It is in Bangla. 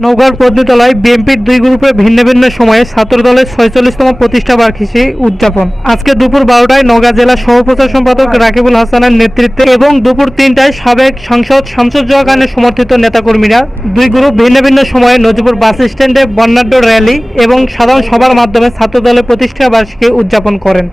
নওগাঁর পদ্মতলায় বিএনপির দুই গ্রুপে ভিন্ন ভিন্ন সময়ে ছাত্র দলের ছয়চল্লিশতম প্রতিষ্ঠা বার্ষিকী উদযাপন। আজকে দুপুর বারোটায় নওগাঁ জেলা সহপ্রচার সম্পাদক হ্যাঁ। রাকিবুল হাসানের নেতৃত্বে এবং দুপুর তিনটায় সাবেক সাংসদ শামসুজ্জোহা খানের সমর্থিত নেতাকর্মীরা দুই গ্রুপ ভিন্ন ভিন্ন সময়ে নজিপুর বাস স্ট্যান্ডে বর্ণাঢ্য র্যালি এবং সাধারণ সভার মাধ্যমে ছাত্রদলের প্রতিষ্ঠা বার্ষিকী উদযাপন করেন।